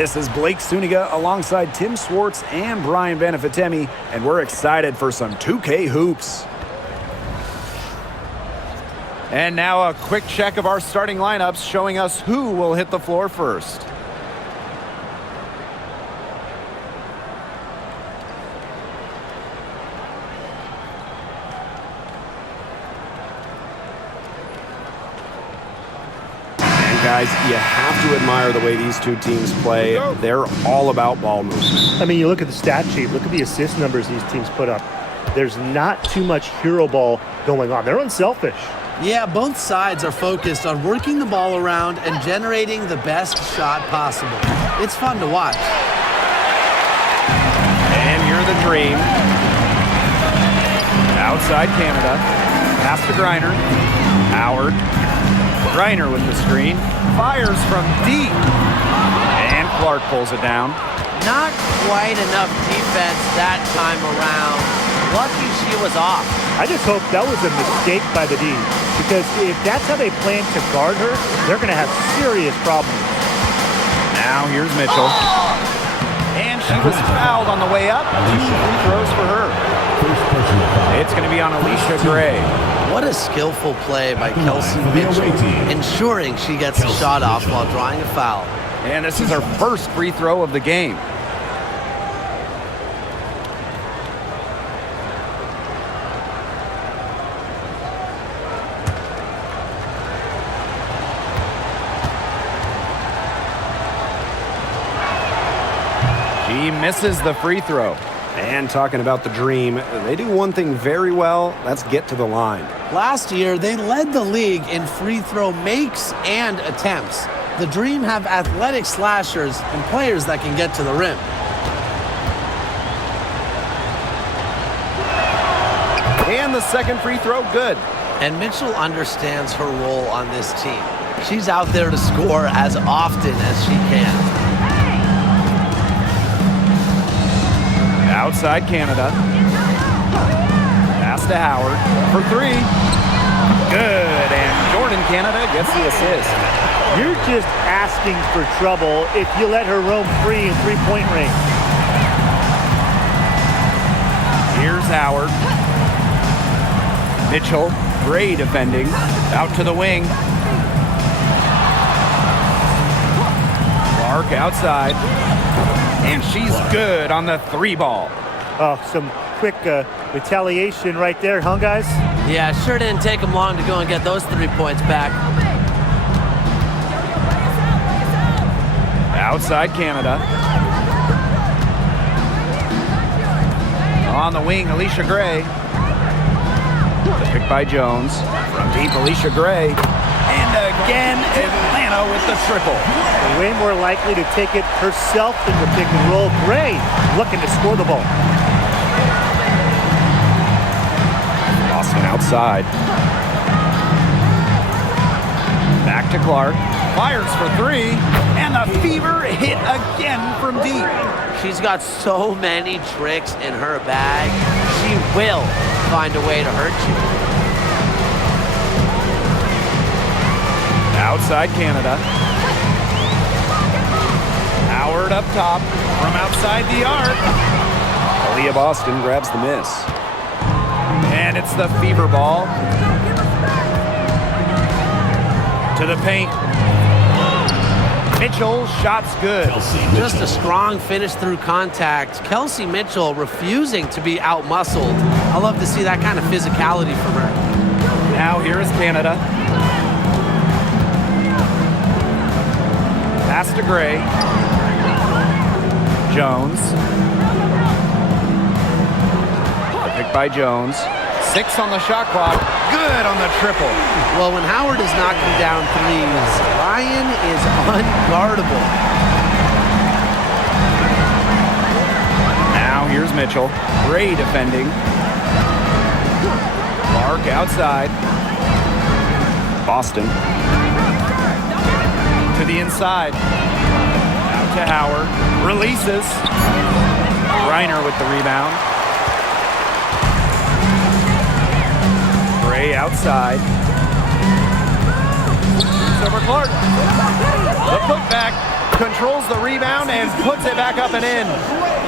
This is Blake Suniga alongside Tim Swartz and Brian Benefitemi, and we're excited for some 2K hoops. And now a quick check of our starting lineups showing us who will hit the floor first. Guys, you have to admire the way these two teams play. They're all about ball movement. I mean, you look at the stat sheet, look at the assist numbers these teams put up. There's not too much hero ball going on. They're unselfish. Yeah, both sides are focused on working the ball around and generating the best shot possible. It's fun to watch. And you're the dream. Outside Canada. Pass to Griner. Howard. Griner with the screen. Fires from deep. And Clark pulls it down. Not quite enough defense that time around. Lucky she was off. I just hope that was a mistake by the D, because if that's how they plan to guard her, they're going to have serious problems. Now here's Mitchell. And she was fouled on the way up. 2 free throws for her. It's going to be on Alicia Gray. What a skillful play by Kelsey Mitchell, ensuring she gets the shot off while drawing a foul. And this is her first free throw of the game. She misses the free throw. And talking about the dream, they do one thing very well. Let's get to the line. Last year, they led the league in free throw makes and attempts. The Dream have athletic slashers and players that can get to the rim. And the second free throw, good. And Mitchell understands her role on this team. She's out there to score as often as she can. Outside Canada. Pass to Howard for 3. Good, and Jordan Canada gets the assist. You're just asking for trouble if you let her roam free in three-point range. Here's Howard. Mitchell, Gray defending. Out to the wing. Clark outside. And she's good on the 3 ball. Oh, some quick retaliation right there, huh, guys? Yeah, sure didn't take them long to go and get those 3 points back. Outside Canada. On the wing, Alicia Gray. The pick by Jones. From deep, Alicia Gray. And again, Atlanta with the triple. Way more likely to take it herself than the pick and roll. Gray looking to score the ball. Boston outside. Back to Clark. Fires for 3. And the fever hit again from deep. She's got so many tricks in her bag. She will find a way to hurt you. Outside Canada. Howard up top from outside the arc. Aaliyah Boston grabs the miss. And it's the fever ball. To the paint. Mitchell, shot's good. Just a strong finish through contact. Kelsey Mitchell refusing to be out-muscled. I love to see that kind of physicality from her. Now here is Canada. Pass to Gray. Jones. The pick by Jones. 6 on the shot clock. Good on the triple. Well, when Howard is knocking down threes, Ryan is unguardable. Now here's Mitchell. Gray defending. Clark outside. Boston. To the inside. Out to Howard. Releases. Reiner with the rebound. Gray outside. Shoots over Clark. The putback. Controls the rebound and puts it back up and in.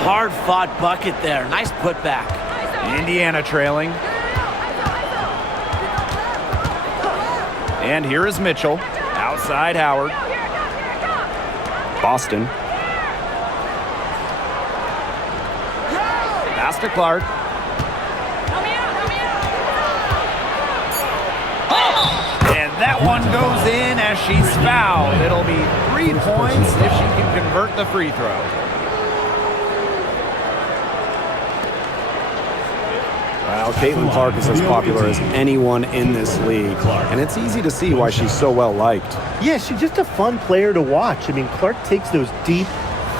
Hard-fought bucket there. Nice putback. Indiana trailing. And here is Mitchell. Outside Howard. Boston. Pass to Clark. And that one goes in as she's fouled. It'll be 3 points if she can convert the free throw. Well, Caitlin Clark is as popular as anyone in this league, and it's easy to see why she's so well liked. Yeah, she's just a fun player to watch. I mean, Clark takes those deep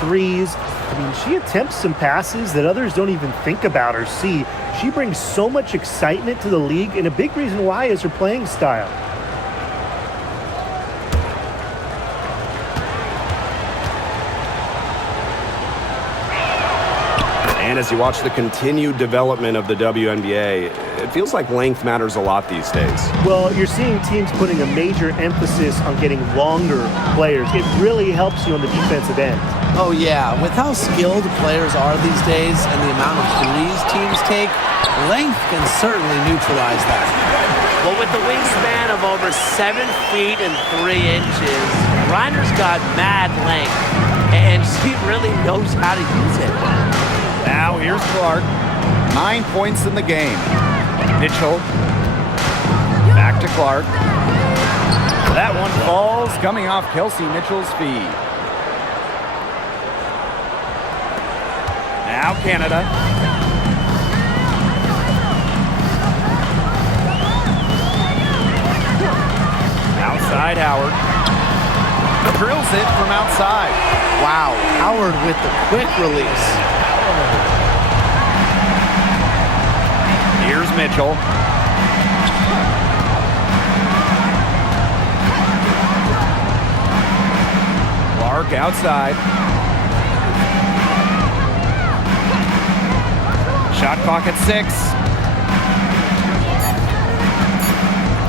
threes. I mean, she attempts some passes that others don't even think about or see. She brings so much excitement to the league, and a big reason why is her playing style. And as you watch the continued development of the WNBA, it feels like length matters a lot these days. Well, you're seeing teams putting a major emphasis on getting longer players. It really helps you on the defensive end. Oh, yeah. With how skilled players are these days and the amount of threes teams take, length can certainly neutralize that. Well, with the wingspan of over 7 feet and 3 inches, Reiner's got mad length, and she really knows how to use it. Now here's Clark. 9 points in the game. Mitchell. Back to Clark. That one falls, coming off Kelsey Mitchell's feet. Now Canada. Outside Howard. Drills it from outside. Wow, Howard with the quick release. Here's Mitchell. Clark outside. Shot clock at 6.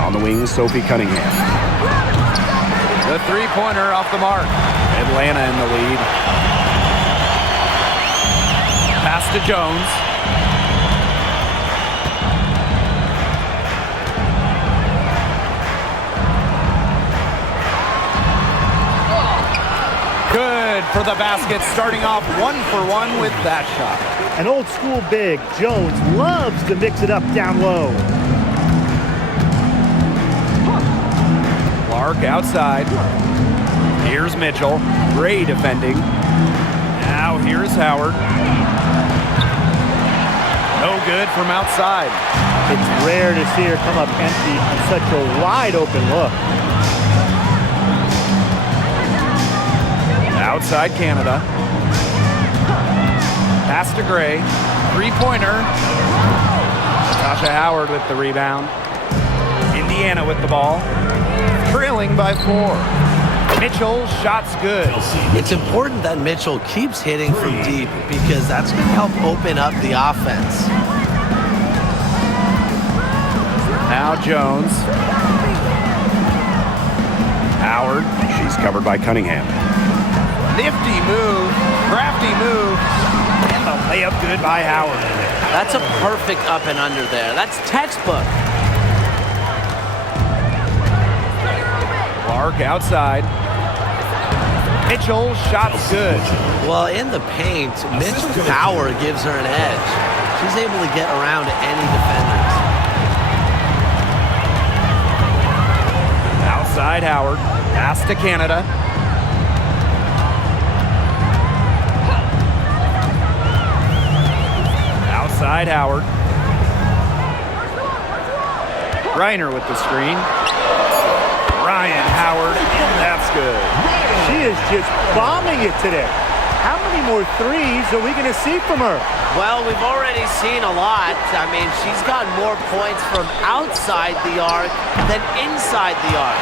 On the wing, Sophie Cunningham. The three-pointer off the mark. Atlanta in the lead. Pass to Jones. Good for the basket, starting off 1-for-1 with that shot. An old school big, Jones loves to mix it up down low. Clark outside. Here's Mitchell. Great defending. Now here's Howard. No good from outside. It's rare to see her come up empty on such a wide open look. Outside Canada. Pass to Gray. Three-pointer. Tasha Howard with the rebound. Indiana with the ball. Trailing by 4. Mitchell, shot's good. It's important that Mitchell keeps hitting from deep because that's going to help open up the offense. Now Jones. Howard. She's covered by Cunningham. Nifty move, crafty move, and the layup good by Howard. That's a perfect up and under there. That's textbook. Clark outside. Mitchell, shot's good. Well, in the paint, Mitchell's power gives her an edge. She's able to get around any defenders. Outside Howard, pass to Canada. Outside Howard. Reiner with the screen. Ryan Howard, and that's good. She is just bombing it today. How many more threes are we going to see from her? Well, we've already seen a lot. I mean, she's got more points from outside the arc than inside the arc.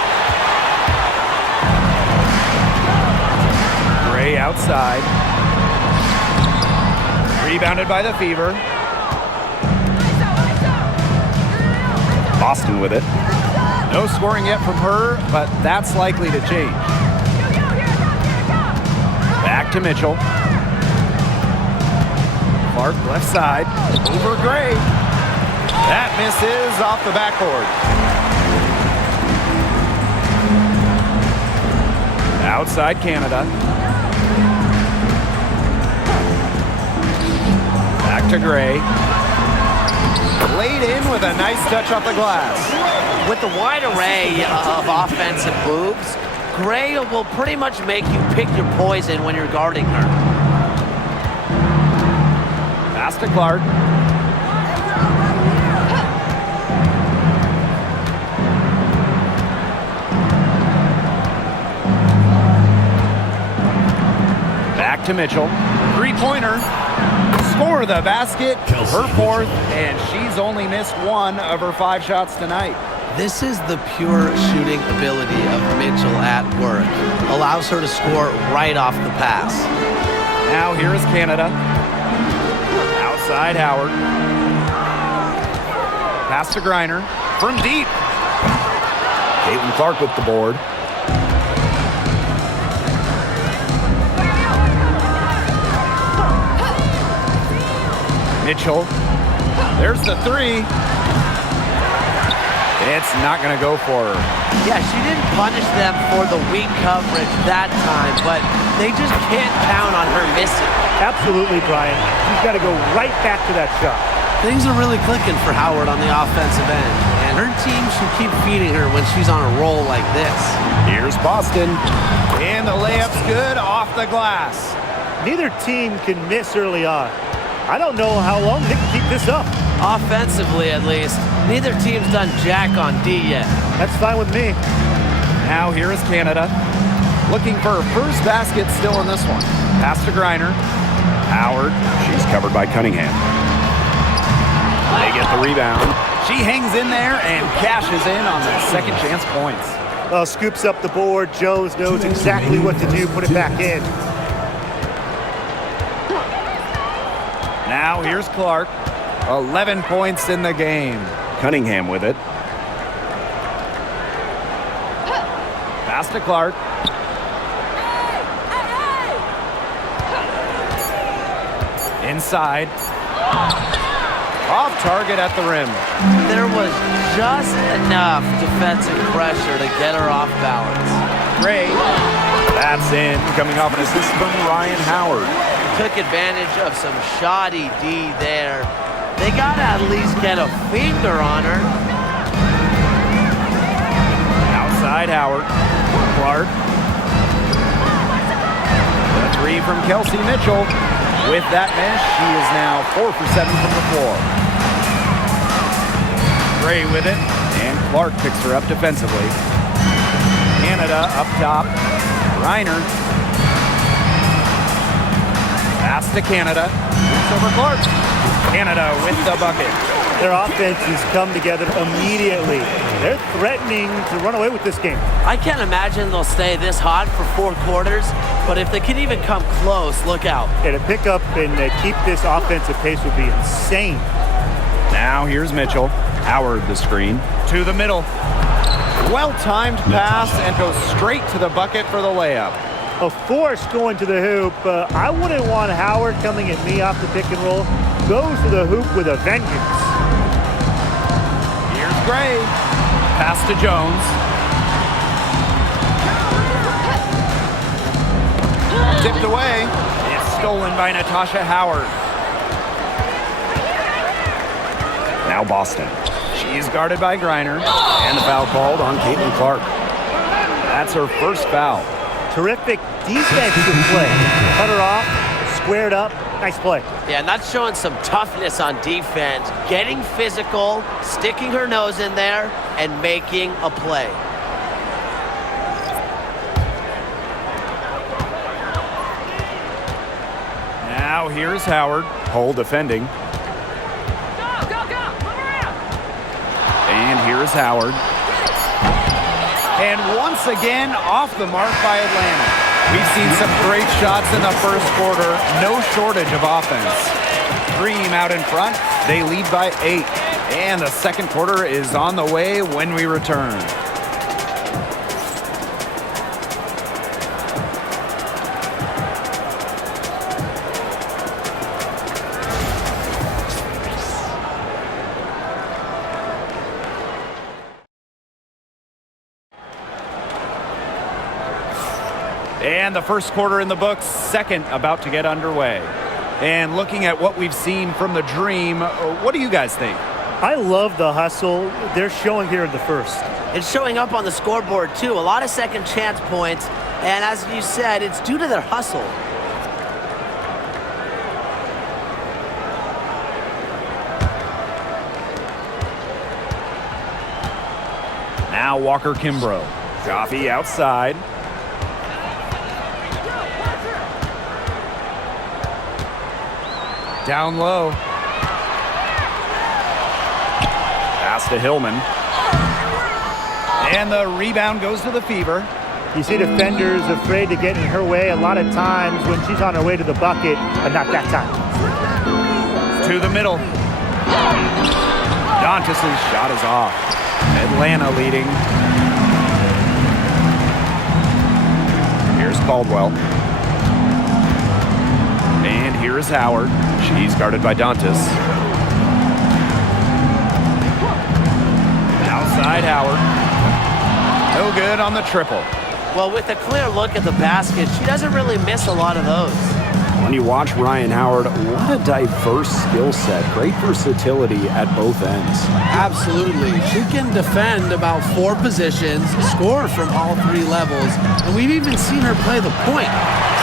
Gray outside. Rebounded by the Fever. Boston with it. No scoring yet from her, but that's likely to change. Back to Mitchell. Clark left side. Over Gray. That misses off the backboard. Outside Canada. Back to Gray. Laid in with a nice touch off the glass. With the wide array of offensive moves, Gray will pretty much make you pick your poison when you're guarding her. Pass to Clark. Back to Mitchell. Three-pointer. Score the basket. Her fourth, and she's only missed one of her 5 shots tonight. This is the pure shooting ability of Mitchell at work. Allows her to score right off the pass. Now here is Canada. Outside Howard. Pass to Griner. From deep. Caitlin Clark with the board. Mitchell. There's the three. It's not going to go for her. Yeah, she didn't punish them for the weak coverage that time, but they just can't count on her missing. Absolutely, Brian. She's got to go right back to that shot. Things are really clicking for Howard on the offensive end, and her team should keep feeding her when she's on a roll like this. Here's Boston. And the layup's good off the glass. Neither team can miss early on. I don't know how long they can keep this up. Offensively, at least, neither team's done jack on D yet. That's fine with me. Now here is Canada. Looking for her first basket still in this one. Pass to Griner. Howard. She's covered by Cunningham. They get the rebound. She hangs in there and cashes in on the second chance points. Scoops up the board. Jones knows exactly what to do. Put it back in. Now here's Clark. 11 points in the game. Cunningham with it. Pass to Clark. Inside. Off target at the rim. There was just enough defensive pressure to get her off balance. Gray. That's in. Coming off an assist from Ryan Howard. Took advantage of some shoddy D there. They got to at least get a finger on her. Outside Howard. Clark. The three from Kelsey Mitchell. With that miss, she is now 4 for 7 from the floor. Gray with it, and Clark picks her up defensively. Canada up top. Reiner. Pass to Canada. It's over Clark. Canada with the bucket. Their offenses come together immediately. They're threatening to run away with this game. I can't imagine they'll stay this hot for 4 quarters, but if they can even come close, look out. Yeah, to pick up and keep this offensive pace would be insane. Now here's Mitchell. Howard the screen. To the middle. Well-timed pass and goes straight to the bucket for the layup. A force going to the hoop. I wouldn't want Howard coming at me off the pick and roll. Goes to the hoop with a vengeance. Here's Gray. Pass to Jones. Tipped away. It's stolen by Natasha Howard. Now Boston. She's guarded by Griner. And the foul called on Caitlin Clark. That's her first foul. Terrific defensive play. Cut her off, squared up. Nice play. Yeah, and that's showing some toughness on defense. Getting physical, sticking her nose in there, and making a play. Now here's Howard. Hole defending. And here's Howard. And once again, off the mark by Atlanta. We've seen some great shots in the first quarter. No shortage of offense. Dream out in front. They lead by 8. And the second quarter is on the way when we return. And the first quarter in the books, second about to get underway. And looking at what we've seen from the Dream, what do you guys think? I love the hustle they're showing here in the first. It's showing up on the scoreboard, too. A lot of second chance points. And as you said, it's due to their hustle. Now Walker Kimbrough. Coffee outside. Down low. Pass to Hillman. And the rebound goes to the Fever. You see defenders afraid to get in her way a lot of times when she's on her way to the bucket, but not that time. To the middle. Dantas' shot is off. Atlanta leading. Here's Caldwell. And here is Howard. She's guarded by Dantas. Outside Howard. No good on the triple. Well, with a clear look at the basket, she doesn't really miss a lot of those. When you watch Ryan Howard, what a diverse skill set. Great versatility at both ends. Absolutely. She can defend about 4 positions, score from all 3 levels, and we've even seen her play the point.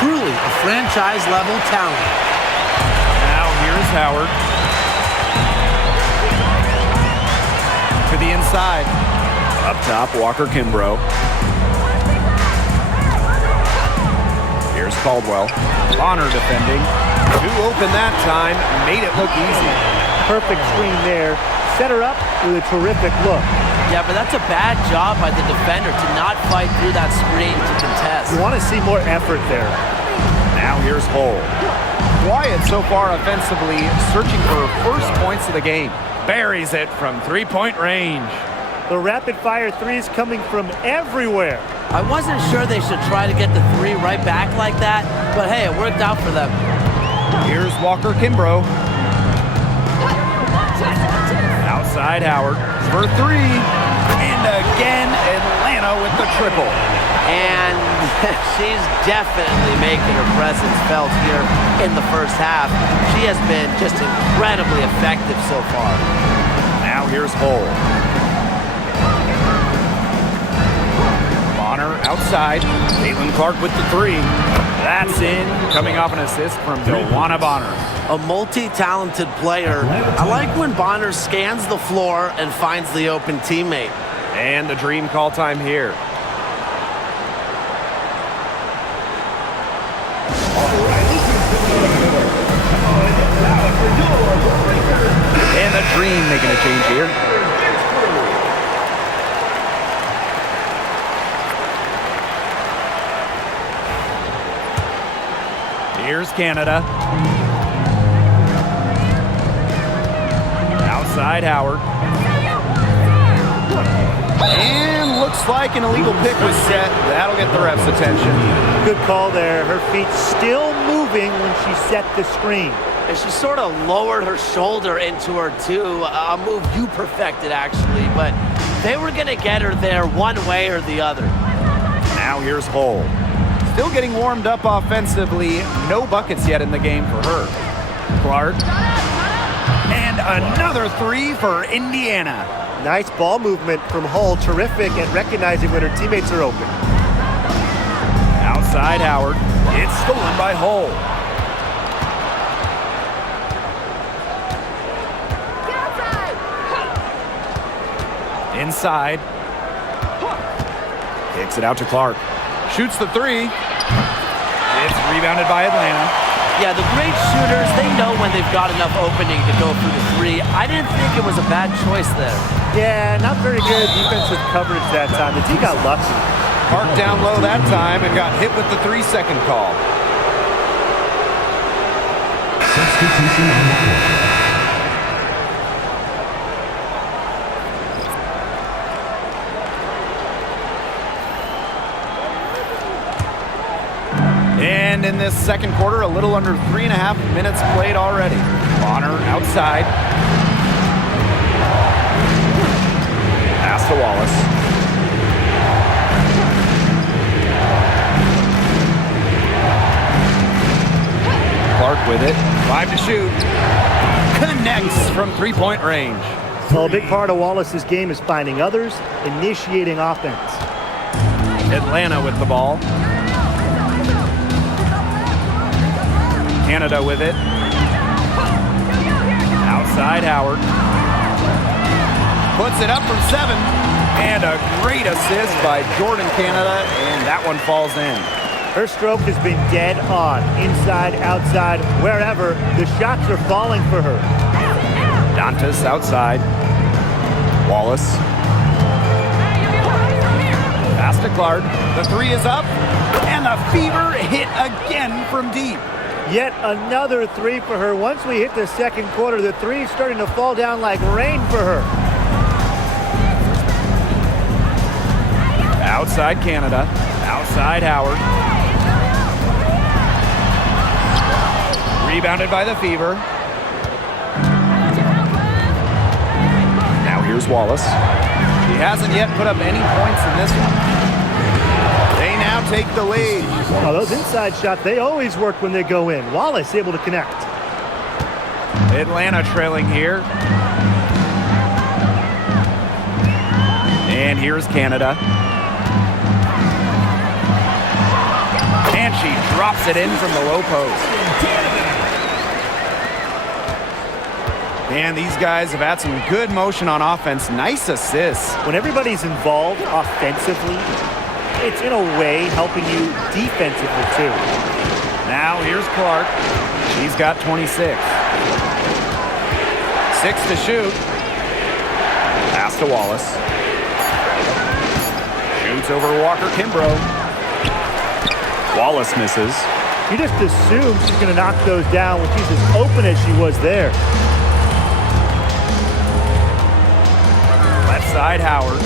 Truly a franchise-level talent. Now here's Howard. To the inside. Up top, Walker Kimbrough. Here's Caldwell. Bonner defending. Too open that time. Made it look easy. Perfect screen there. Set her up with a terrific look. Yeah, but that's a bad job by the defender to not fight through that screen to contest. You want to see more effort there. Now here's Hull. Quiet so far offensively, searching for first points of the game. Buries it from three-point range. The rapid-fire threes coming from everywhere. I wasn't sure they should try to get the 3 right back like that, but hey, it worked out for them. Here's Walker Kimbrough. Outside Howard for 3. And again, Atlanta with the triple. And she's definitely making her presence felt here in the first half. She has been just incredibly effective so far. Now here's Hull. Bonner outside. Caitlin Clark with the 3. That's in. Coming off an assist from Joanna Bonner. A multi-talented player. I like when Bonner scans the floor and finds the open teammate. And the Dream call time here. And the Dream making a change here. Here's Canada. Outside Howard. And looks like an illegal pick was set. That'll get the ref's attention. Good call there. Her feet still moving when she set the screen. And she sort of lowered her shoulder into her, too. A move you perfected, actually. But they were going to get her there one way or the other. Now here's Hull. Still getting warmed up offensively. No buckets yet in the game for her. Clark. And another 3 for Indiana. Nice ball movement from Hull. Terrific at recognizing when her teammates are open. Outside Howard. It's stolen by Hull. Inside. Kicks it out to Clark. Shoots the 3. It's rebounded by Atlanta. Yeah, the great shooters, they know when they've got enough opening to go through the 3. I didn't think it was a bad choice there. Yeah, not very good defensive coverage that time. The team got lucky. Clark down low that time and got hit with the 3-second call. Substitution on the court. And in this second quarter, a little under 3.5 minutes played already. Bonner outside. Pass to Wallace. Clark with it. 5 to shoot. Connects from three-point range. So a big part of Wallace's game is finding others, initiating offense. Atlanta with the ball. Canada with it. Outside Howard. Puts it up from 7. And a great assist by Jordan Canada, and that one falls in. Her stroke has been dead on. Inside, outside, wherever. The shots are falling for her. Dantas outside. Wallace. Pass to Clark. The 3 is up. And the Fever hit again from deep. Yet another 3 for her. Once we hit the second quarter, the 3 is starting to fall down like rain for her. Outside Canada. Outside Howard. Rebounded by the Fever. Now here's Wallace. He hasn't yet put up any points in this one. They now take the lead. Oh, those inside shots, they always work when they go in. Wallace able to connect. Atlanta trailing here. And here's Canada. And she drops it in from the low post. And these guys have had some good motion on offense. Nice assists. When everybody's involved offensively, it's in a way helping you defensively too. Now here's Clark. She's got 26. 6 to shoot. Pass to Wallace. Shoots over Walker Kimbrough. Wallace misses. You just assume she's going to knock those down when she's as open as she was there. Left side Howard.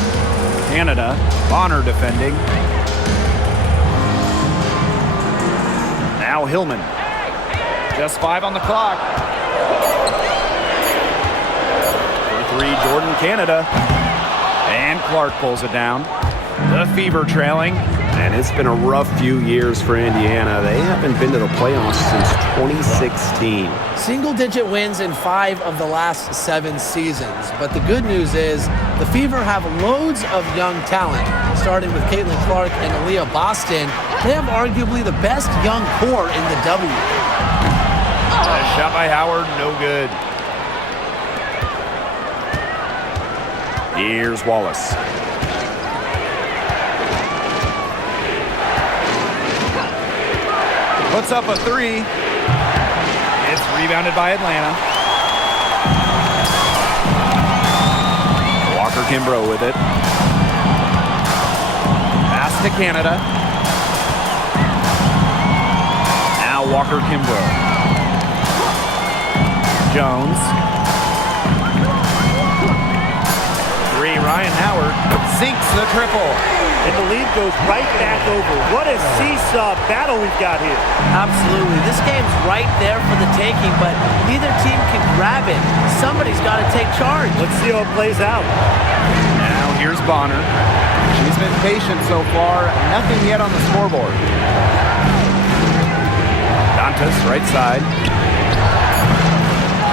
Canada. Bonner defending. Now Hillman. Just 5 on the clock. For 3, Jordan Canada. And Clark pulls it down. The Fever trailing. And it's been a rough few years for Indiana. They haven't been to the playoffs since 2016. Single-digit wins in 5 of the last 7 seasons. But the good news is the Fever have loads of young talent, starting with Caitlin Clark and Aaliyah Boston. They have arguably the best young core in the W. A shot by Howard, no good. Here's Wallace. Puts up a 3. It's rebounded by Atlanta. Walker Kimbrough with it. Pass to Canada. Now Walker Kimbrough. Jones. 3, Ryan Howard sinks the triple. And the lead goes right back over. What a seesaw battle we've got here. Absolutely. This game's right there for the taking, but neither team can grab it. Somebody's got to take charge. Let's see how it plays out. Now here's Bonner. She's been patient so far. Nothing yet on the scoreboard. Dantas, right side.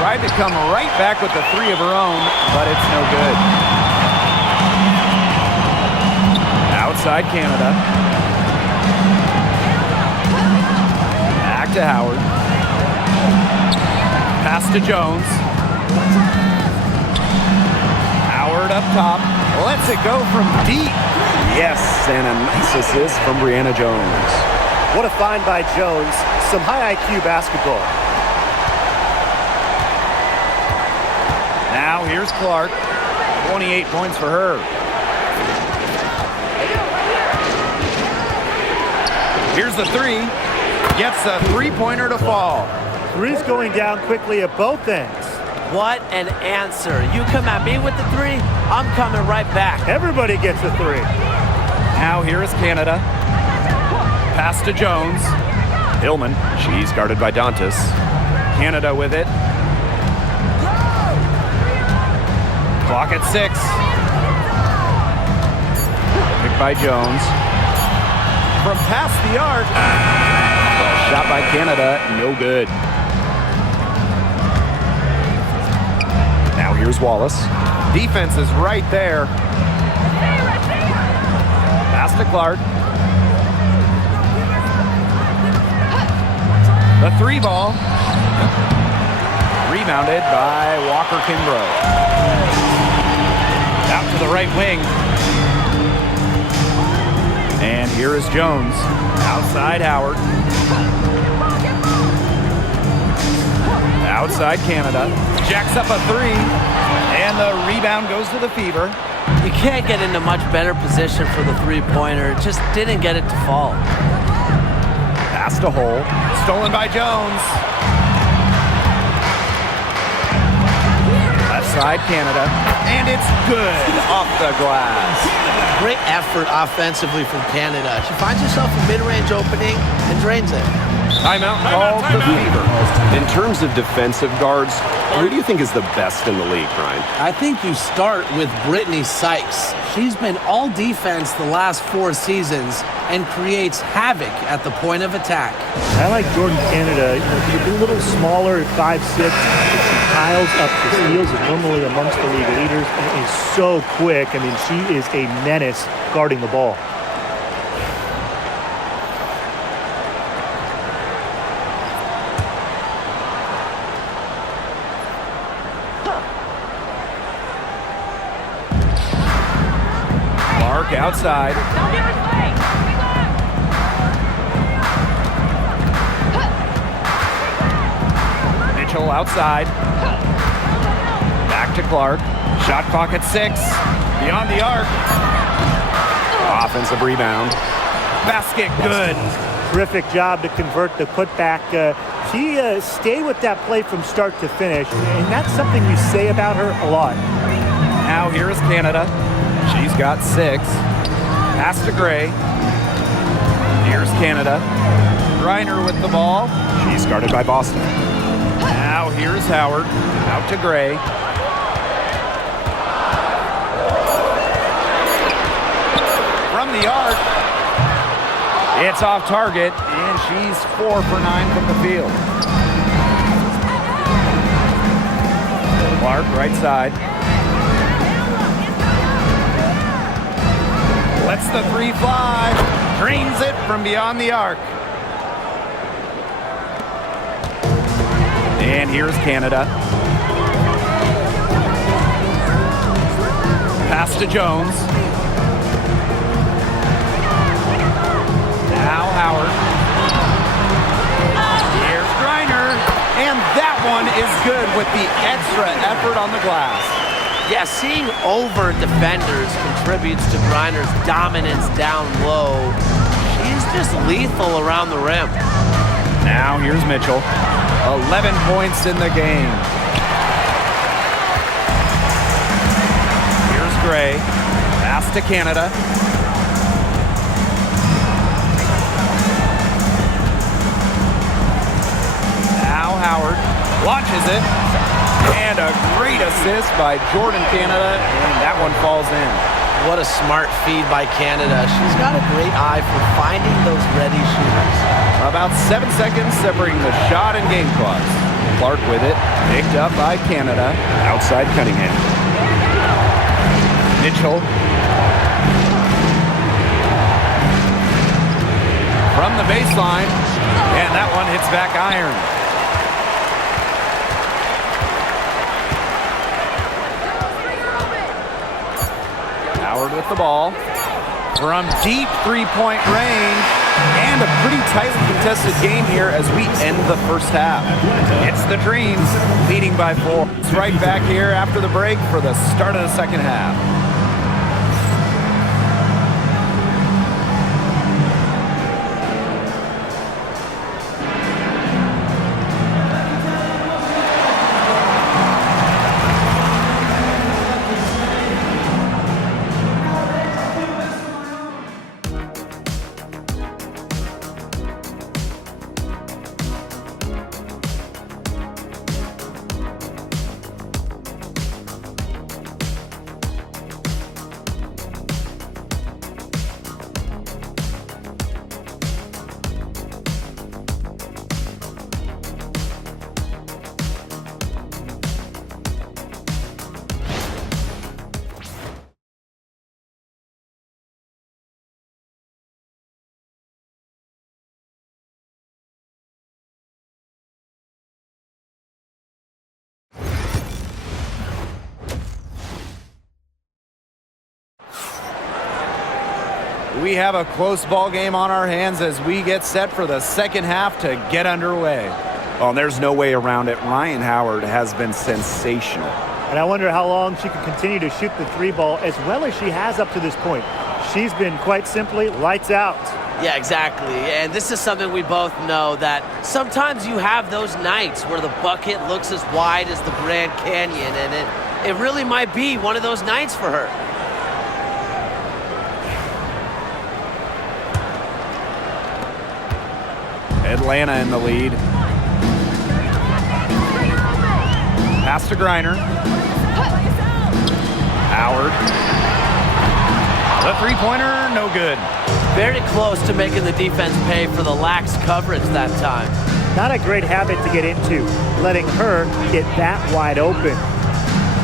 Tried to come right back with the 3 of her own, but it's no good. Outside Canada. Back to Howard. Pass to Jones. Howard up top. Lets it go from deep. Yes, and a nice assist from Brianna Jones. What a find by Jones. Some high IQ basketball. Now here's Clark. 28 points for her. Here's the 3. Gets a 3-pointer to fall. 3's going down quickly at both ends. What an answer. You come at me with the 3, I'm coming right back. Everybody gets a 3. Now here is Canada. Pass to Jones. Hillman. She's guarded by Dantas. Canada with it. Clock at 6. Picked by Jones. From past the arc. The Shot by Canada, no good. Now here's Wallace. Defense is right there. Pass to Clark. The 3 ball. Rebounded by Walker Kimbrough. Out to the right wing. And here is Jones. Outside Howard. Outside Canada. Jacks up a 3. And the rebound goes to the Fever. You can't get into much better position for the three-pointer. Just didn't get it to fall. Pass to Hole. Stolen by Jones. Left side Canada. And it's good off the glass. Great effort offensively from Canada. She finds herself a mid-range opening and drains it. Timeout called the Fever. In terms of defensive guards, who do you think is the best in the league, Ryan? I think you start with Brittany Sykes. She's been all defense the last 4 seasons and creates havoc at the point of attack. I like Jordan Canada. She's a little smaller at 5'6", but she piles up the steals, is normally amongst the league leaders, and is so quick. I mean, she is a menace guarding the ball. Clark outside. Mitchell outside. Back to Clark. Shot clock at 6. Beyond the arc. Offensive rebound. Basket good. Terrific job to convert the putback. She stayed with that play from start to finish, and that's something you say about her a lot. Now here is Canada. She's got 6. Pass to Gray. Here's Canada. Reiner with the ball. She's guarded by Boston. Now here's Howard. Out to Gray. From the arc. It's off target, and she's 4 for 9 from the field. Clark, right side. Lets the 3 fly. Drains it from beyond the arc. And here's Canada. Pass to Jones. Now Howard. Here's Reiner. And that one is good with the extra effort on the glass. Yeah, seeing over defenders contributes to Griner's dominance down low. She's just lethal around the rim. Now here's Mitchell. 11 points in the game. Here's Gray. Pass to Canada. Now Howard launches it. And a great assist by Jordan Canada, and that one falls in. What a smart feed by Canada. She's got a great eye for finding those ready shooters. About 7 seconds separating the shot and game clocks. Clark with it, picked up by Canada. Outside Cunningham. Mitchell. From the baseline, and that one hits back iron. Howard with the ball. From deep three-point range. And a pretty tightly contested game here as we end the first half. It's the Dreams leading by 4. It's right back here after the break for the start of the second half. We have a close ball game on our hands as we get set for the second half to get underway. Well, there's no way around it. Ryan Howard has been sensational. And I wonder how long she can continue to shoot the three ball as well as she has up to this point. She's been quite simply lights out. Yeah, exactly. And this is something we both know, that sometimes you have those nights where the bucket looks as wide as the Grand Canyon, and it really might be one of those nights for her. Atlanta in the lead. Pass to Griner. Howard. The three-pointer, no good. Very close to making the defense pay for the lax coverage that time. Not a great habit to get into, letting her get that wide open.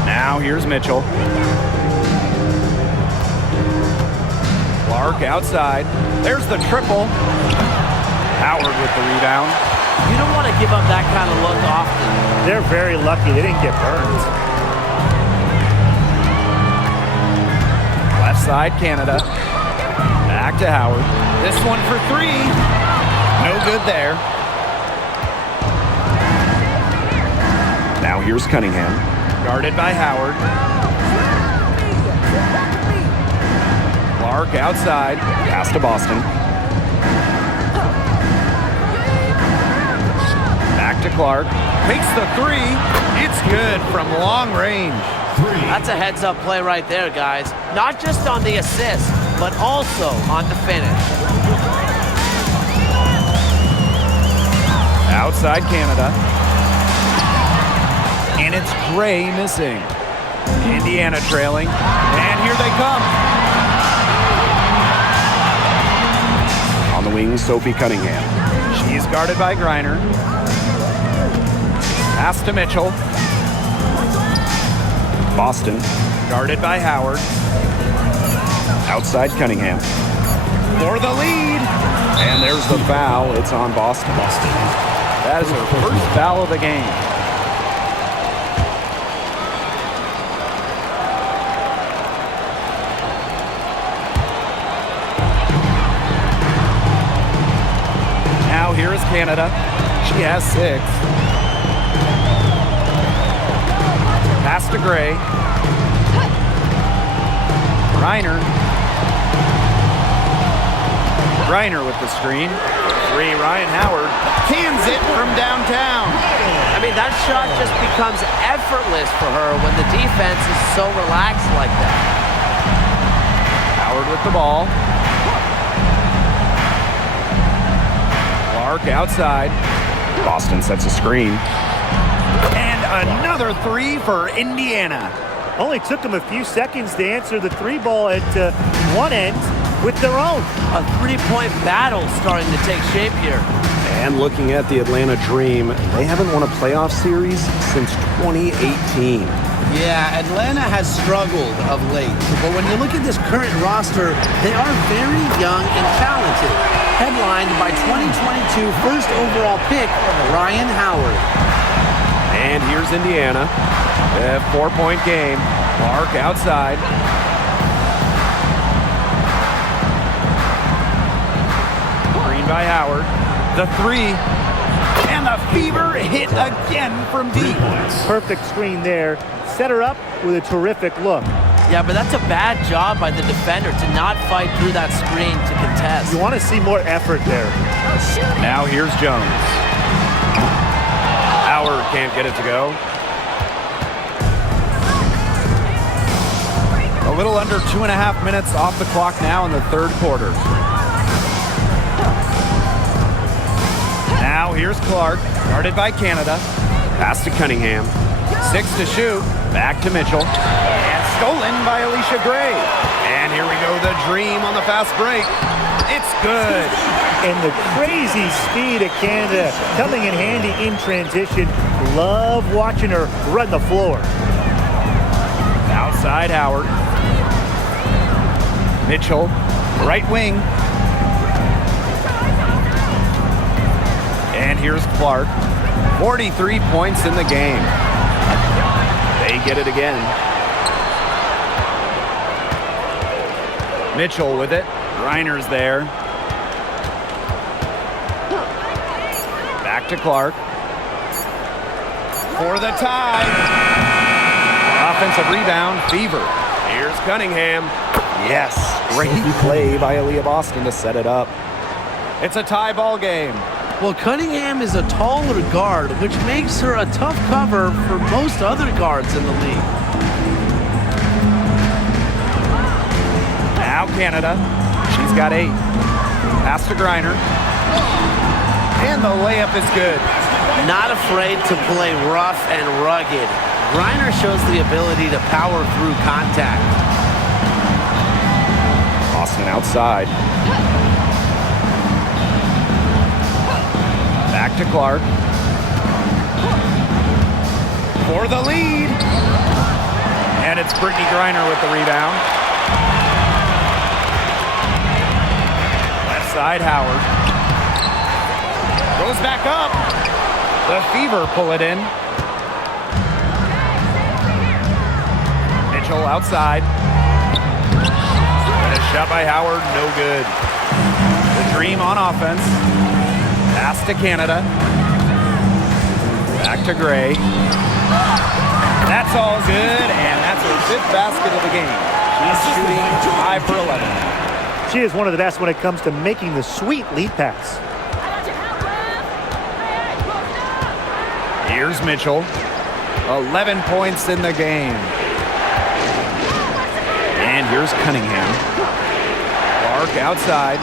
Now here's Mitchell. Clark outside. There's the triple. Howard with the rebound. You don't want to give up that kind of look often. They're very lucky they didn't get burned. Left side, Canada. Back to Howard. This one for three. No good there. Now here's Cunningham. Guarded by Howard. Clark outside. Pass to Boston. Back to Clark. Takes the three. It's good from long range. That's a heads-up play right there, guys. Not just on the assist, but also on the finish. Outside Canada. And it's Gray missing. Indiana trailing. And here they come. On the wing, Sophie Cunningham. She's guarded by Griner. Pass to Mitchell. Boston. Guarded by Howard. Outside Cunningham. For the lead. And there's the foul. It's on Boston. That is her first foul of the game. Now here is Canada. She has 6. Pass to Gray. Griner with the screen. 3, Ryan Howard cans it from downtown. I mean, that shot just becomes effortless for her when the defense is so relaxed like that. Howard with the ball. Clark outside. Boston sets a screen. And another 3 for Indiana. Only took them a few seconds to answer the three ball at one end with their own. A three-point battle starting to take shape here. And looking at the Atlanta Dream, they haven't won a playoff series since 2018. Yeah, Atlanta has struggled of late. But when you look at this current roster, they are very young and talented. Headlined by 2022 first overall pick, Ryan Howard. And here's Indiana. A 4-point game. Clark outside. Green by Howard. The 3. And the fever hit again from deep. Perfect screen there. Set her up with a terrific look. Yeah, but that's a bad job by the defender to not fight through that screen to contest. You want to see more effort there. Now here's Jones. Howard can't get it to go. A little under 2.5 minutes off the clock now in the third quarter. Now here's Clark, guarded by Canada. Pass to Cunningham. 6 to shoot. Back to Mitchell. And stolen by Alicia Gray. And here we go, the Dream on the fast break. It's good. And the crazy speed of Canada coming in handy in transition. Love watching her run the floor. Outside Howard. Mitchell, right wing. And here's Clark. 43 points in the game. They get it again. Mitchell with it. Griner's there. Back to Clark. For the tie. Offensive rebound, Fever. Here's Cunningham. Yes, great play by Aaliyah Boston to set it up. It's a tie ball game. Well, Cunningham is a taller guard, which makes her a tough cover for most other guards in the league. Now Canada. She's got 8. Pass to Griner. And the layup is good. Not afraid to play rough and rugged. Griner shows the ability to power through contact. Boston outside. Back to Clark. For the lead. And it's Brittany Griner with the rebound. Left side, Howard. Goes back up. The Fever pull it in. Mitchell outside. And a shot by Howard, no good. The Dream on offense. Pass to Canada. Back to Gray. That's all good, and that's her 5th basket of the game. She's shooting 5 for 11. She is one of the best when it comes to making the sweet lead pass. Here's Mitchell. 11 points in the game. And here's Cunningham. Clark outside.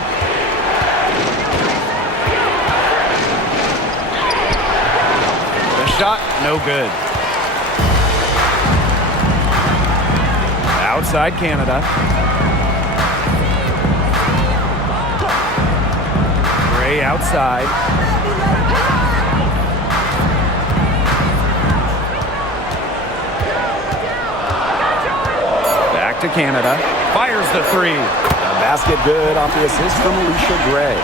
The shot, no good. Outside Canada. Gray outside. Back to Canada. Fires the 3. A basket good off the assist from Alicia Gray.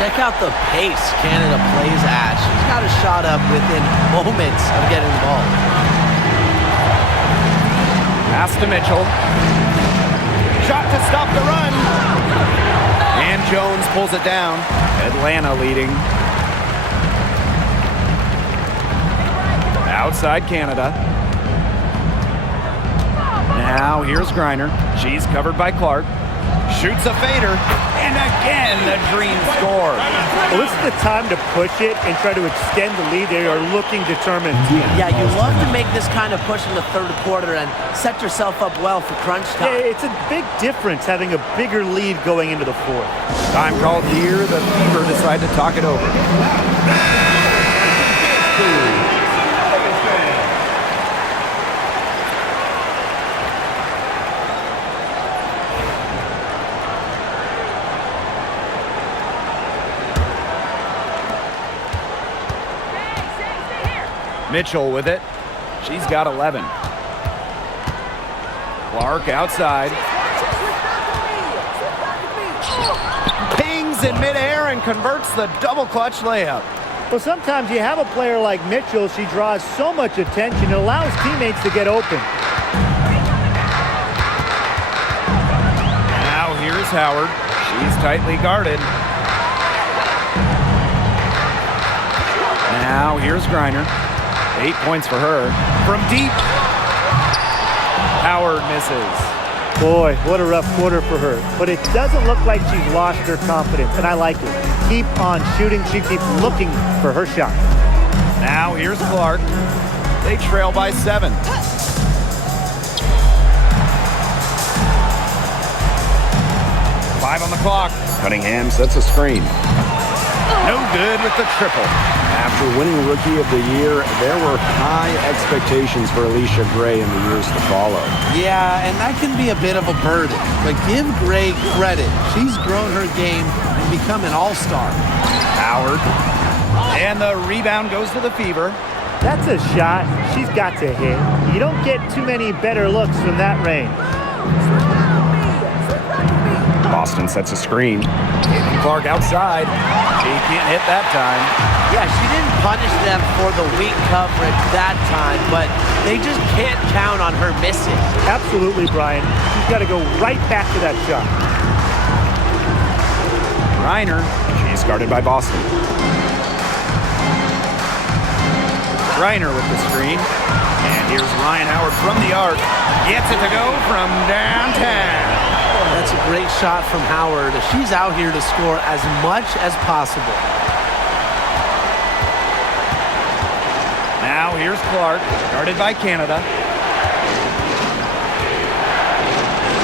Check out the pace Canada plays at. She's got a shot up within moments of getting the ball. Pass to Mitchell. Shot to stop the run. And Jones pulls it down. Atlanta leading. Outside Canada. Now here's Griner. She's covered by Clark. Shoots a fader. And again, the Dream score. Well, this is the time to push it and try to extend the lead. They are looking determined. Yeah, you love to make this kind of push in the third quarter and set yourself up well for crunch time. Yeah, it's a big difference having a bigger lead going into the 4th. Time called here. The Fever decide to talk it over. Mitchell with it. She's got 11. Clark outside. Pings in midair and converts the double clutch layup. Well, sometimes you have a player like Mitchell. She draws so much attention. It allows teammates to get open. Now here's Howard. She's tightly guarded. Now here's Griner. 8 points for her. From deep. Howard misses. Boy, what a rough quarter for her. But it doesn't look like she's lost her confidence, and I like it. Keep on shooting. She keeps looking for her shot. Now here's Clark. They trail by 7. Five on the clock. Cunningham sets a screen. No good with the triple. After winning Rookie of the Year, there were high expectations for Alicia Gray in the years to follow. Yeah, and that can be a bit of a burden. But give Gray credit. She's grown her game and become an all-star. Howard. And the rebound goes to the Fever. That's a shot she's got to hit. You don't get too many better looks from that range. Boston sets a screen. Clark outside. She can't hit that time. Yeah, she didn't punish them for the weak coverage that time, but they just can't count on her missing. Absolutely, Brian. She's got to go right back to that shot. Reiner. She's guarded by Boston. Reiner with the screen. And here's Ryan Howard from the arc. Gets it to go from downtown. That's a great shot from Howard. She's out here to score as much as possible. Now here's Clark, guarded by Canada.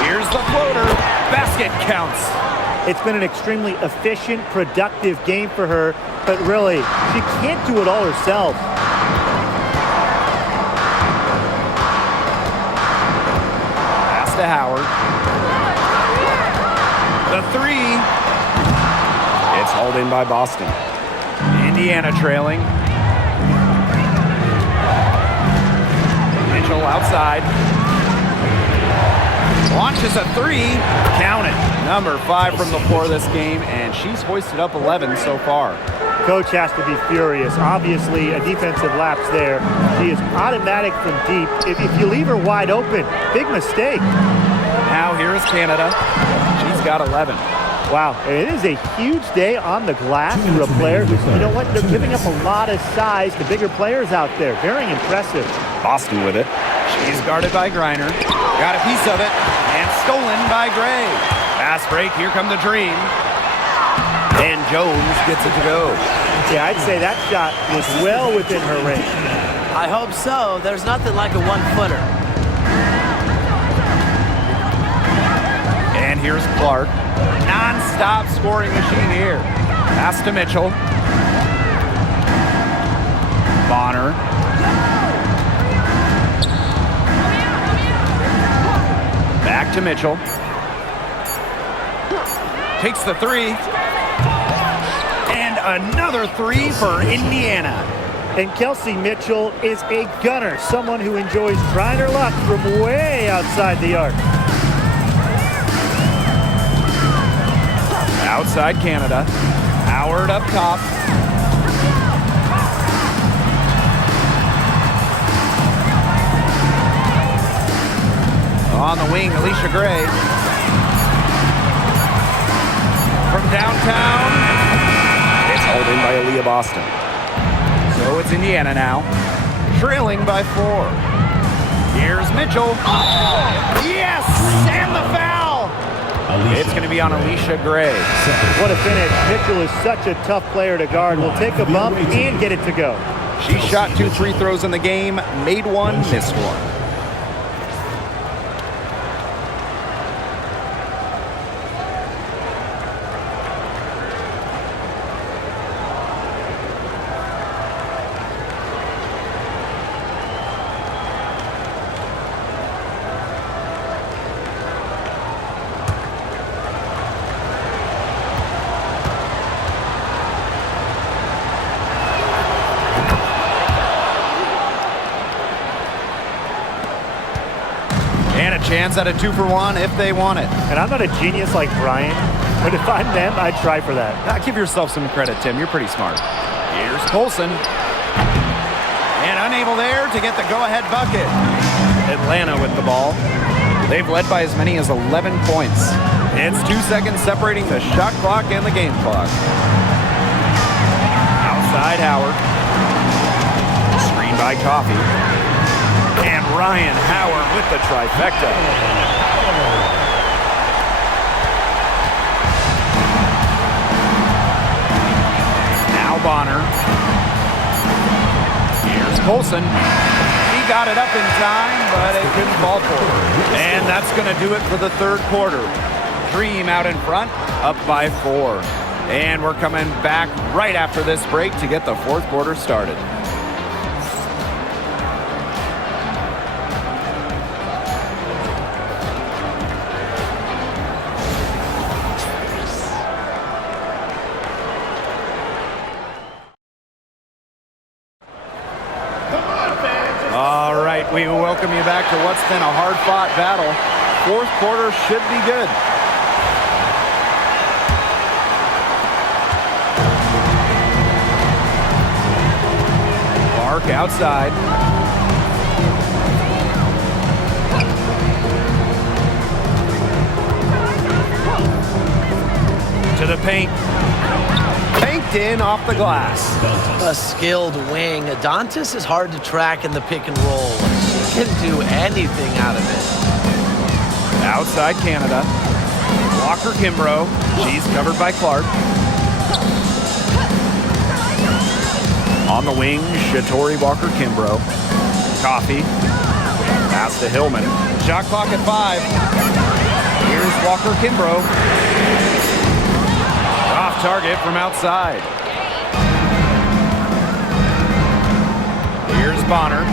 Here's the floater. Basket counts. It's been an extremely efficient, productive game for her, but really, she can't do it all herself. Pass to Howard. The three. It's hauled in by Boston. Indiana trailing. Mitchell outside. Launches a three. Count it. Number 5 from the floor this game, and she's hoisted up 11 so far. Coach has to be furious. Obviously, a defensive lapse there. She is automatic from deep. If you leave her wide open, big mistake. Now here's Canada. She's got 11. Wow, it is a huge day on the glass for a player who's, you know what, they're giving up a lot of size to bigger players out there. Very impressive. Boston with it. She's guarded by Griner. Got a piece of it, and stolen by Gray. Fast break, here come the Dream. And Jones gets it to go. Yeah, I'd say that shot was well within her range. I hope so. There's nothing like a one-footer. And here's Clark. Non-stop scoring machine here. Pass to Mitchell. Bonner. Back to Mitchell. Takes the three. And another three for Indiana. And Kelsey Mitchell is a gunner, someone who enjoys trying her luck from way outside the arc. Outside Canada. Howard up top. On the wing, Alicia Gray. From downtown. It's hauled in by Aaliyah Boston. So it's Indiana now. Trailing by 4. Here's Mitchell. Yes! And the foul! It's going to be on Alicia Gray. What a finish. Mitchell is such a tough player to guard. Will take a bump and get it to go. She shot 2 free throws in the game, made 1, missed 1. Chance at a 2-for-1 if they want it. And I'm not a genius like Brian, but if I'm them, I'd try for that. Give yourself some credit, Tim. You're pretty smart. Here's Colson. And unable there to get the go-ahead bucket. Atlanta with the ball. They've led by as many as 11 points. It's 2 seconds separating the shot clock and the game clock. Outside Howard. Screen by Coffey. And Ryan Howard with the trifecta. Now Bonner. Here's Colson. He got it up in time, but it couldn't fall for her. And that's going to do it for the third quarter. Dream out in front, up by 4. And we're coming back right after this break to get the fourth quarter started. All right, we welcome you back to what's been a hard-fought battle. Fourth quarter should be good. Clark outside. To the paint. back in off the glass. A skilled wing. Adantis is hard to track in the pick and roll. She can do anything out of it. Outside Canada. Walker Kimbrough. She's covered by Clark. On the wing, Shatori Walker Kimbrough. Coffee. Pass to Hillman. Shot clock at 5. Here's Walker Kimbrough. Off target from outside. Here's Bonner.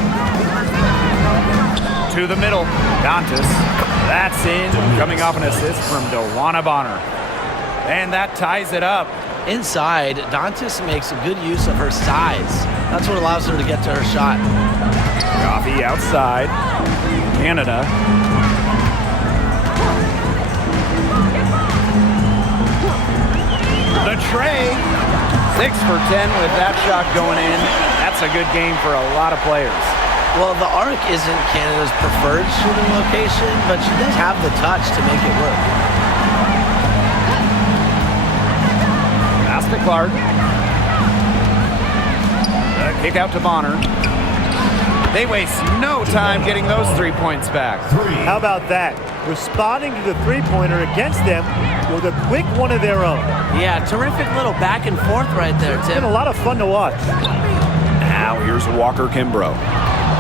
To the middle. Dantas. That's in. Coming off an assist from DeWanna Bonner. And that ties it up. Inside, Dantas makes a good use of her size. That's what allows her to get to her shot. Coffee outside. Canada. The tray. 6 for 10 with that shot going in. That's a good game for a lot of players. Well, the arc isn't Canada's preferred shooting location, but she does have the touch to make it work. Pass to Clark. The kick out to Bonner. They waste no time getting those 3 points back. How about that? Responding to the three-pointer against them with a quick one of their own. Yeah, terrific little back and forth right there, It's Tim. been a lot of fun to watch. Now here's Walker Kimbrough.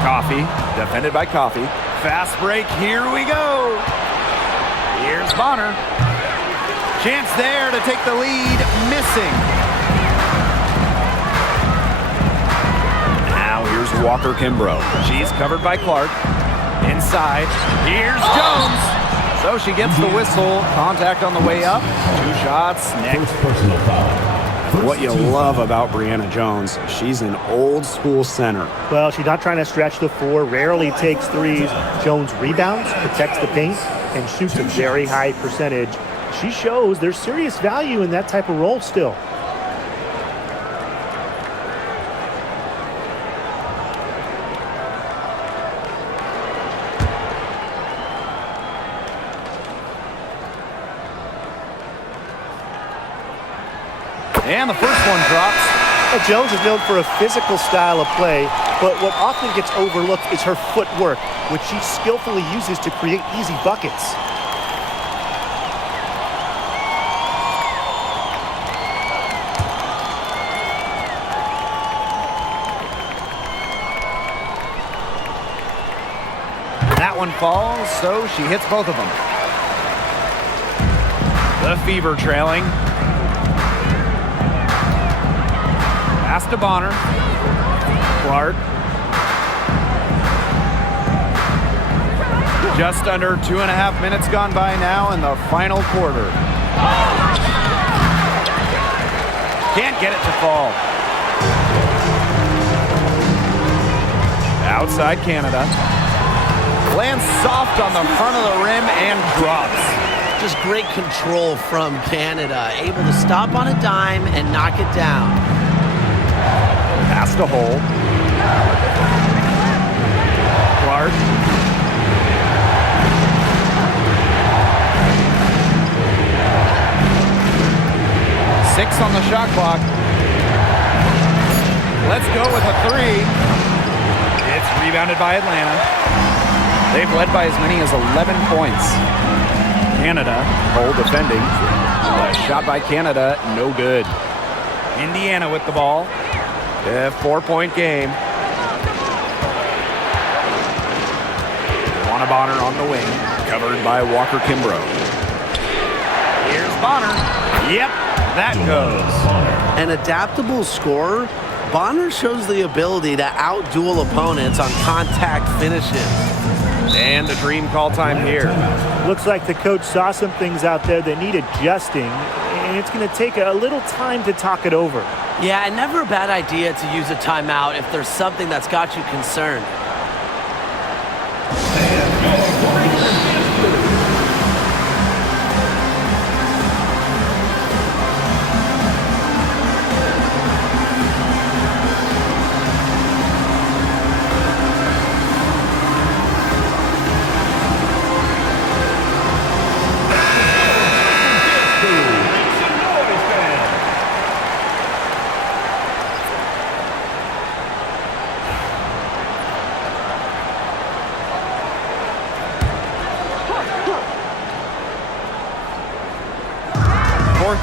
Coffee, defended by Coffee. Fast break, here we go. Here's Bonner. Chance there to take the lead, missing. Now here's Walker Kimbrough. She's covered by Clark. Inside, here's Jones. So she gets the whistle, contact on the way up. 2 shots, next. First personal foul. What you love about Brianna Jones, she's an old school center. Well, she's not trying to stretch the floor, rarely takes threes. Jones rebounds, protects the paint, and shoots a very high percentage. She shows there's serious value in that type of role still. And the first one drops. Well, Jones is known for a physical style of play, but what often gets overlooked is her footwork, which she skillfully uses to create easy buckets. That one falls, so she hits both of them. The Fever trailing. Pass to Bonner. Clark. Just under 2.5 minutes gone by now in the final quarter. Can't get it to fall. Outside Canada. Lands soft on the front of the rim and drops. Just great control from Canada. Able to stop on a dime and knock it down. Pass to Hole. Clark. Six on the shot clock. Let's go with a 3. It's rebounded by Atlanta. They've led by as many as 11 points. Canada, Hole defending. A shot by Canada, no good. Indiana with the ball. A 4-point game. Juana Bonner on the wing, covered by Walker Kimbrough. Here's Bonner. Yep, that goes. An adaptable scorer, Bonner shows the ability to outduel opponents on contact finishes. And a dream call time here. Looks like the coach saw some things out there that need adjusting, and it's going to take a little time to talk it over. Yeah, and never a bad idea to use a timeout if there's something that's got you concerned.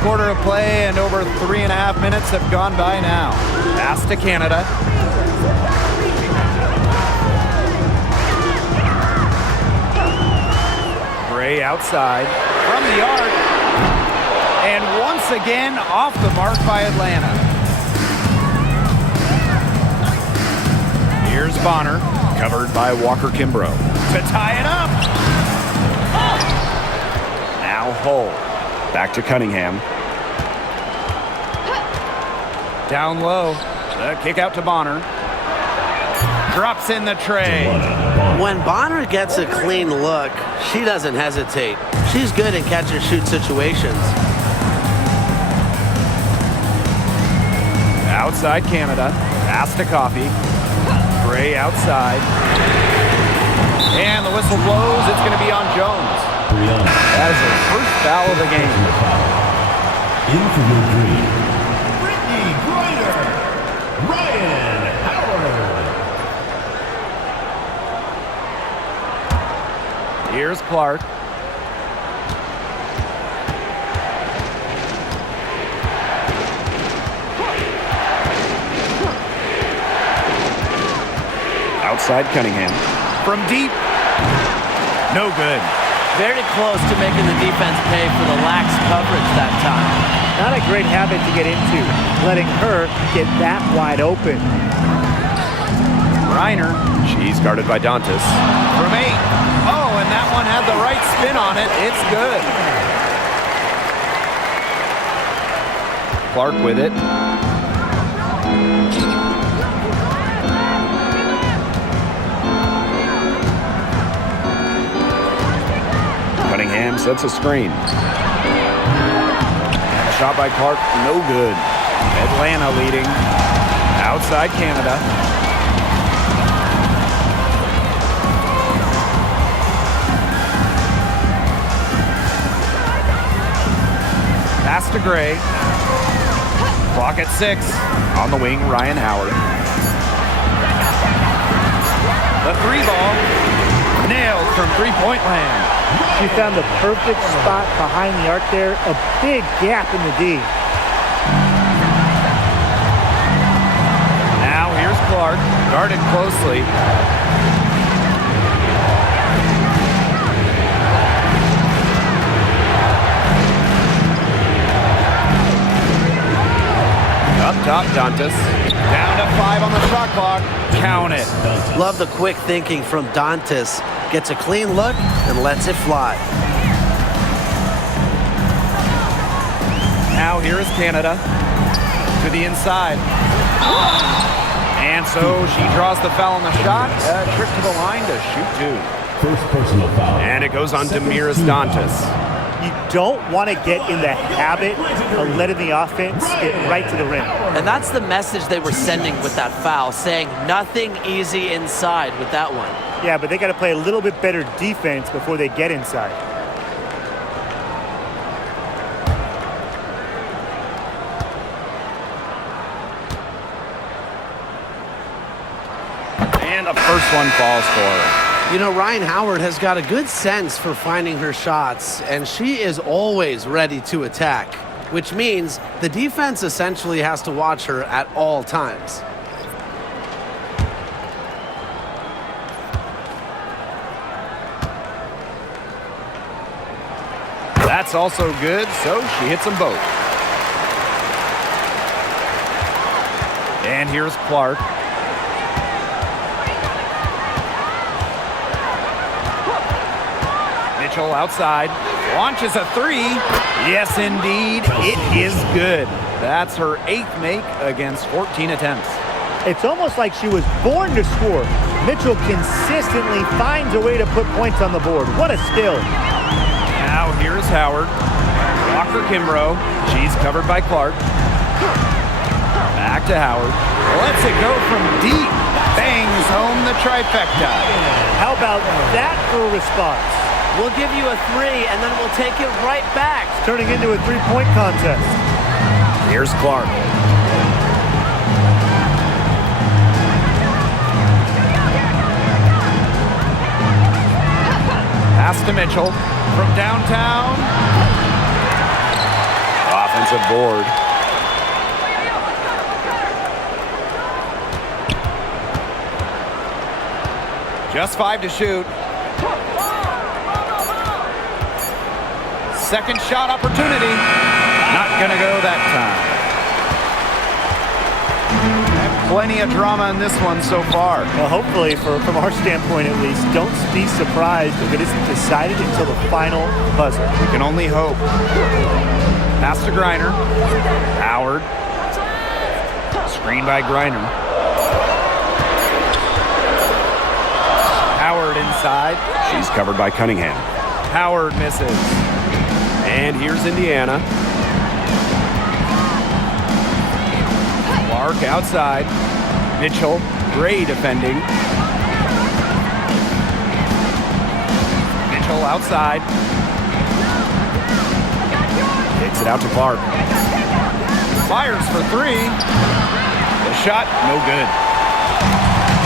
quarter of play, and over 3.5 minutes have gone by now. Pass to Canada. Gray outside from the arc. And once again, off the mark by Atlanta. Here's Bonner, covered by Walker Kimbrough. To tie it up. Now Hull. Back to Cunningham. Down low. The kick out to Bonner. Drops in the tray. When Bonner gets a clean look, she doesn't hesitate. She's good in catch-and-shoot situations. Outside Canada. Pass to Coffey. Gray outside. And the whistle blows. It's going to be on Jones. That is her first foul of the game. In for your green, Brittany Griner, Ryan Howard. Here's Clark. Outside Cunningham. From deep. No good. Very close to making the defense pay for the lax coverage that time. Not a great habit to get into, letting her get that wide open. Reiner. She's guarded by Dantas. From 8. Oh, and that one had the right spin on it. It's good. Clark with it. Cunningham sets a screen. Shot by Clark, no good. Atlanta leading. Outside Canada. Pass to Gray. Clock at 6. On the wing, Ryan Howard. The 3 ball. Nailed from three-point land. She found the perfect spot behind the arc there, a big gap in the D. Now here's Clark, guarded closely. Up top, Dantas. Down to 5 on the shot clock. Count it. Love the quick thinking from Dantas. Gets a clean look and lets it fly. Now here is Canada to the inside. And so she draws the foul on the shot. A trip to the line to shoot 2. First personal foul. And it goes on to Miras Dantas. You don't want to get in the habit of letting the offense get right to the rim. And that's the message they were sending with that foul, saying nothing easy inside with that one. Yeah, but they got to play a little bit better defense before they get inside. And the first one falls for her. You know, Ryan Howard has got a good sense for finding her shots, and she is always ready to attack, which means the defense essentially has to watch her at all times. That's also good, so she hits them both. And here's Clark. Mitchell outside, launches a 3. Yes, indeed, it is good. That's her 8th make against 14 attempts. It's almost like she was born to score. Mitchell consistently finds a way to put points on the board. What a skill. Now here's Howard. Walker Kimbrough. She's covered by Clark. Back to Howard. Lets it go from deep. Bangs home the trifecta. How about that for a response? We'll give you a 3, and then we'll take it right back. Turning into a 3-point contest. Here's Clark. Pass to Mitchell from downtown. Offensive board. Just 5 to shoot. Second shot opportunity. Not going to go that time. Plenty of drama in this one so far. Well, hopefully, from our standpoint at least, don't be surprised if it isn't decided until the final buzzer. We can only hope. Pass to Griner. Howard. Screen by Griner. Howard inside. She's covered by Cunningham. Howard misses. And here's Indiana. Clark outside. Mitchell, Gray defending. Mitchell outside. Takes it out to Clark. Fires for 3. The shot, no good.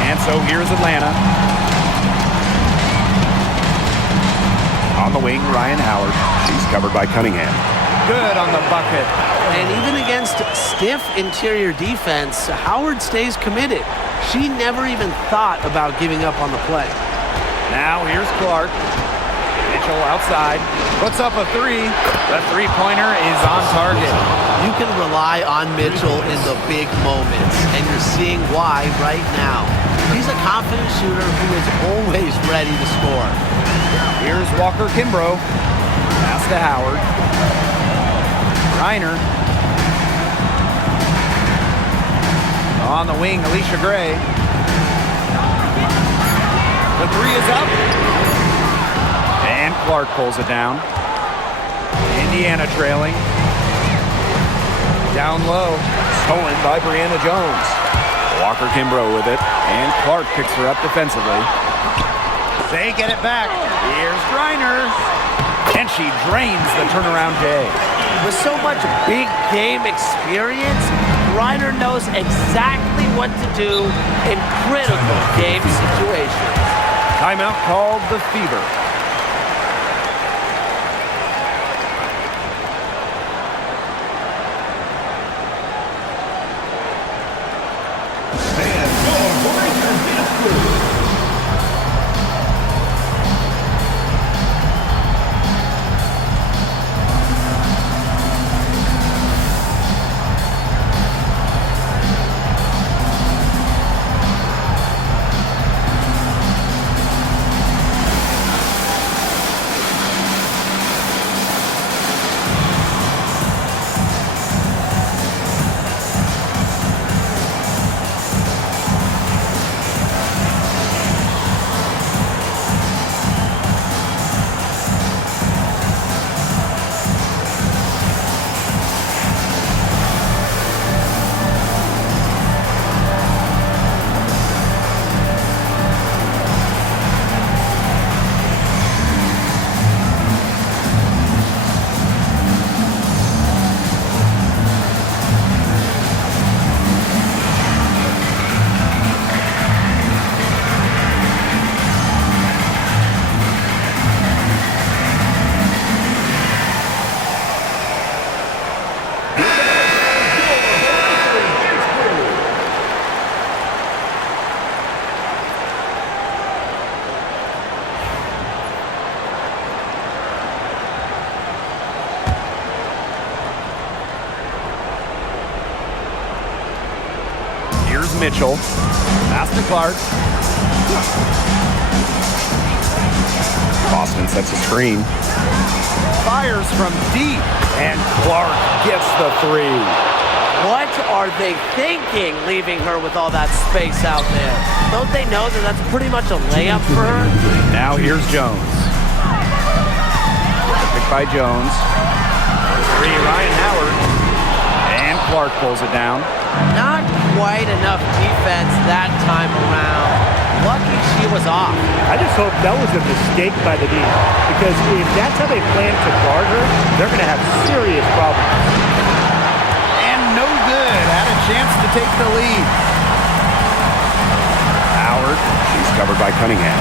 And so here's Atlanta. On the wing, Ryan Howard. She's covered by Cunningham. Good on the bucket. And even against stiff interior defense, Howard stays committed. She never even thought about giving up on the play. Now here's Clark. Mitchell outside. Puts up a 3. The three-pointer is on target. You can rely on Mitchell in the big moments, and you're seeing why right now. He's a confident shooter who is always ready to score. Here's Walker Kimbrough. Pass to Howard. Reiner. On the wing, Alicia Gray. The 3 is up. And Clark pulls it down. Indiana trailing. Down low. Stolen by Brianna Jones. Walker Kimbrough with it. And Clark picks her up defensively. They get it back. Here's Reiner. And she drains the turnaround J. With so much big game experience, Reiner knows exactly what to do in critical game situations. Timeout called the Fever. Mitchell. Pass to Clark. Boston sets a screen. Fires from deep. And Clark gets the 3. What are they thinking, leaving her with all that space out there? Don't they know that that's pretty much a layup for her? Now here's Jones. Picked by Jones. 3, Ryan Howard. And Clark pulls it down. Not quite enough defense that time around. Lucky she was off. I just hope that was a mistake by the team, because if that's how they plan to guard her, they're going to have serious problems. And no good. Had a chance to take the lead. Howard. She's covered by Cunningham.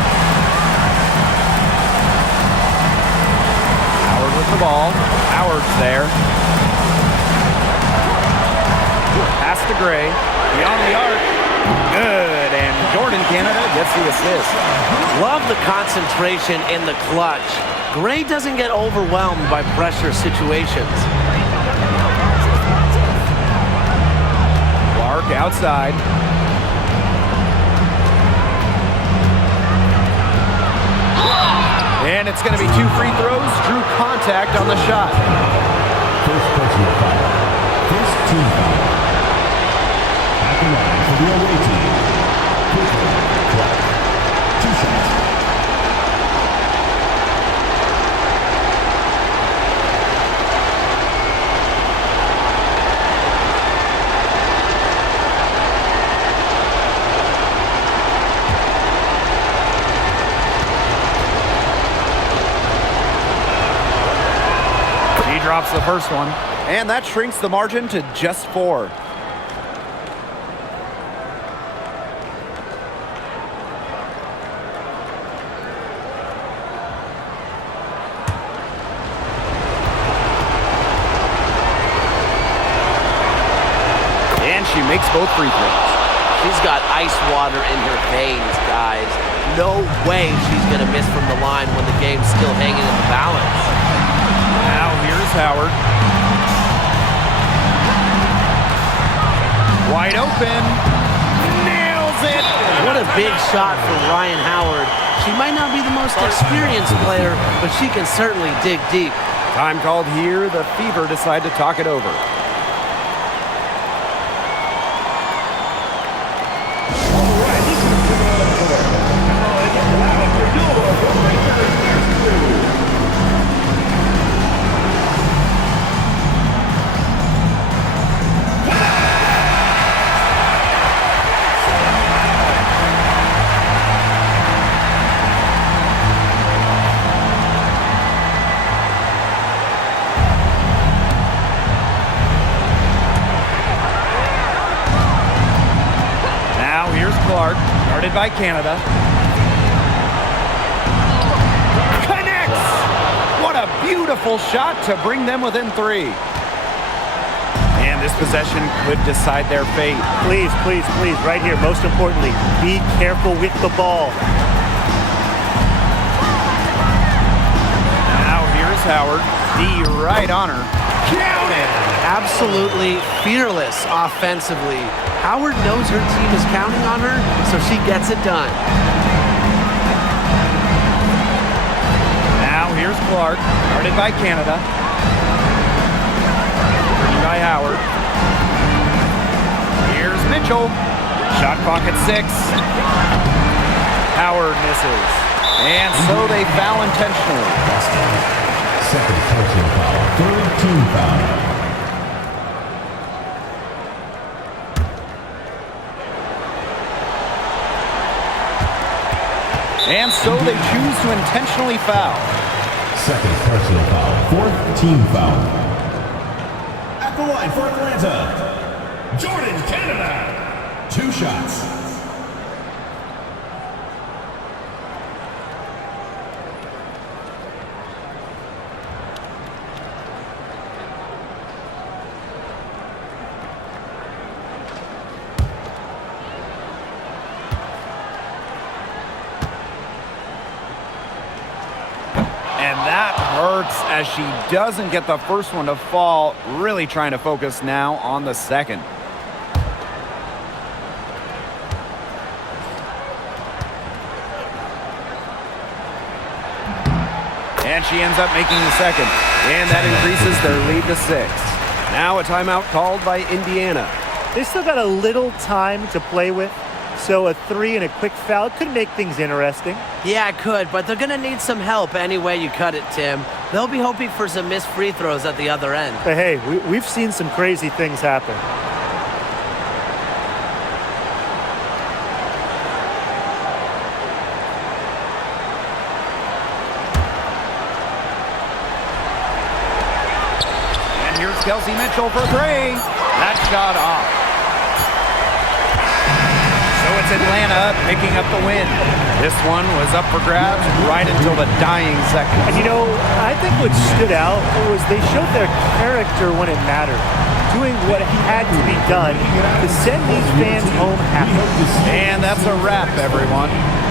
Howard with the ball. Howard's there. to Gray. Beyond the arc. Good. And Jordan Canada gets the assist. Love the concentration in the clutch. Gray doesn't get overwhelmed by pressure situations. Clark outside. And it's going to be 2 free throws. Drew contact on the shot. First personal foul. First team foul. At the line for the away team. Clark. 2 shots. Drops the first one, and that shrinks the margin to just 4. And she makes both free throws. She's got ice water in her veins, guys. No way she's going to miss from the line when the game's still hanging in the balance. Now here's Howard. Wide open. Nails it. What a big shot from Ryan Howard. She might not be the most experienced player, but she can certainly dig deep. Time called here. The Fever decide to talk it over. Guarded by Canada. Connects! What a beautiful shot to bring them within 3. And this possession could decide their fate. Please, please, please, right here, most importantly, be careful with the ball. Now here's Howard. D right on her. Count it! Absolutely fearless offensively. Howard knows her team is counting on her, so she gets it done. Now here's Clark, guarded by Canada. Bringing by Howard. Here's Mitchell. Shot clock at 6. Howard misses. And so they foul intentionally. Second personal foul. Third team foul. And so they choose to intentionally foul. Second personal foul. Fourth team foul. At the line for Atlanta, Jordan Canada. 2 shots. As she doesn't get the first one to fall, really trying to focus now on the second. And she ends up making the second. And that increases their lead to 6. Now a timeout called by Indiana. They still got a little time to play with, so a 3 and a quick foul could make things interesting. Yeah, it could, but they're going to need some help any way you cut it, Tim. They'll be hoping for some missed free throws at the other end. But hey, we've seen some crazy things happen. And here's Kelsey Mitchell for 3. That shot off. So it's Atlanta picking up the win. This one was up for grabs right until the dying seconds. And you know, I think what stood out was they showed their character when it mattered. doing what had to be done to send these fans home happy. And that's a wrap, everyone.